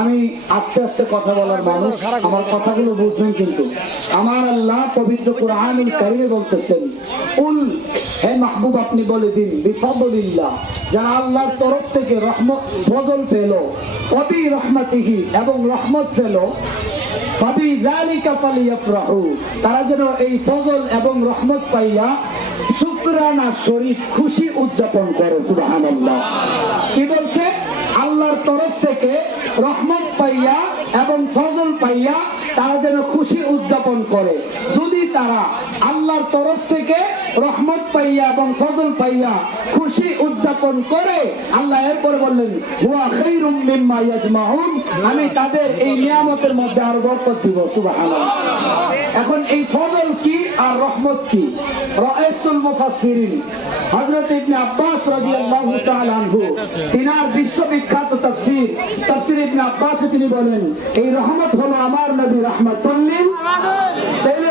আমি আস্তে আস্তে কথা বলার মানুষ, আমার কথাগুলো বুঝবেন কিন্তু। আমার আল্লাহ পবিত্র কারিমে বলতেছেন, উল, হে মাহবুব, আপনি বলে দিন, বিফাদুলিল্লাহ, যারা আল্লাহর তরফ থেকে রহমত, ফজল পেল কবি রহমতিহি, এবং রহমত পেল কবি জালিকা তারা যেন এই ফজল এবং রহমত পাইয়া শুকরানা শরীফ খুশি উদযাপন করে, সুবহানাল্লাহ। কি বলছে? আল্লাহর তরফ থেকে রহমত পাইয়া এবং ফজল পাইয়া তারা যেন খুশি উদযাপন করে। যদি তারা আল্লাহর তরফ থেকে রহমত পাইয়া এবং ফজল পাইয়া খুশি উদযাপন করে, আল্লাহ এরপরে বললেন, হুয়া মিম্মা ইয়াজমাউন। আমি তাদের এই নিয়ামতের মধ্যে আরও বরকত দিব, সুবহানাল্লাহ। এখন এই ফজল কি আর রহমত কি? রাইসুল মুফাসসিরিন, হযরত ইবনে আব্বাস রাদিয়াল্লাহু তাআলা আনহু, তিনার বিশ্ববিখ্যাত তাফসীর। তাফসীর ইবনে তিনি বলেন, এই রহমত হলো আমার নবী রাহমাতুল্লিল তাইলে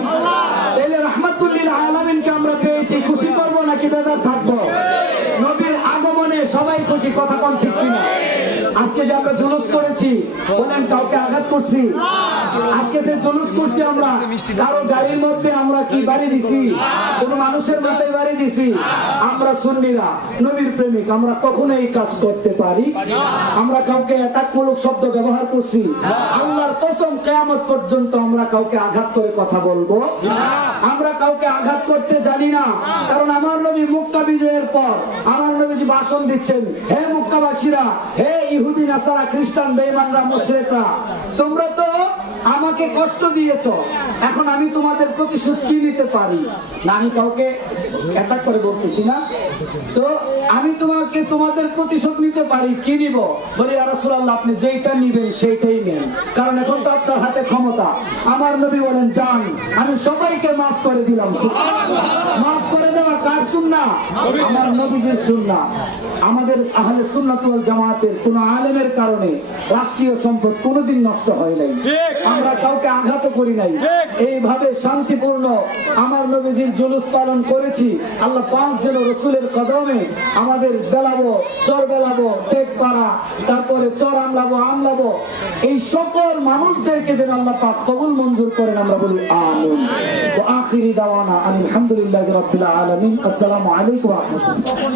বেজার থাকব। নবীর আগমনে সবাই খুশি কথা কম ঠিক কিনা? আজকে যে আমরা জুলুস করেছি, বলেন কাউকে আঘাত করছি? আজকে যে জুলুস করছি আমরা, কারও গাড়ির মধ্যে আমরা কি বাড়ি দিছি? কোন মানুষের মাথায় বাড়ি দিছি? আমরা সুন্নিরা, নবীর প্রেমিক, আমরা কখনো এই কাজ করতে পারি আমরা কাউকে একাত্মূলক শব্দ ব্যবহার করছি। আল্লাহর কসম, কেয়ামত পর্যন্ত আমরা কাউকে আঘাত করে কথা বলব আমরা কাউকে আঘাত করতে জানি না। কারণ আমার নবী মুক্কা বিজয়ের পর, আমার নবীজি ভাষণ দিচ্ছেন, হে মুক্কাবাসীরা হে ইহুদি, নাসারা, খ্রিস্টান, বেঈমানরা, মুশরিকরা, তোমরা তো আমাকে কষ্ট দিয়েছ। এখন আমি তোমাদের প্রতিশোধ কি নিতে পারি? না, আমি কাউকে অ্যাটাক করে বলতেছি না। তো আমি তোমাকে তোমাদের প্রতিশোধ নিতে পারি, কি নিব? বলি রাসূলুল্লাহ, আপনি যেইটা নিবেন সেইটাই নেন। কারণ এখন তো আপনার হাতে ক্ষমতা। আমার নবী বলেন যান আমি সবাইকে মাফ করে দিলাম। করে দেওয়া কার সুন্নাহ? আমার নবীজির আমাদের আহলে সুন্নাত ওয়াল জামাতের কোন আলেমের কারণে রাষ্ট্রীয় সম্পদ কোনোদিন নষ্ট হয় নাই। আমরা কাউকে আঘাত করি নাই। এইভাবে শান্তিপূর্ণ আমার নবীজির জুলুস পালন করেছি। আল্লাহ পাঁচ যেন রসুলের কদমে আমাদের বেলাবো চর বেলাবো টেক পাড়া তারপরে চর আমলাবো আমলাবো। এই সকল মানুষদেরকে যেন আল্লাহ পাক কবুল মঞ্জুর করেন আমরা বলি আমিন। ওয়া আখিরি দাওয়ানা আলহামদুলিল্লাহি রাব্বিল العالمين. السلام عليكم ورحمة الله.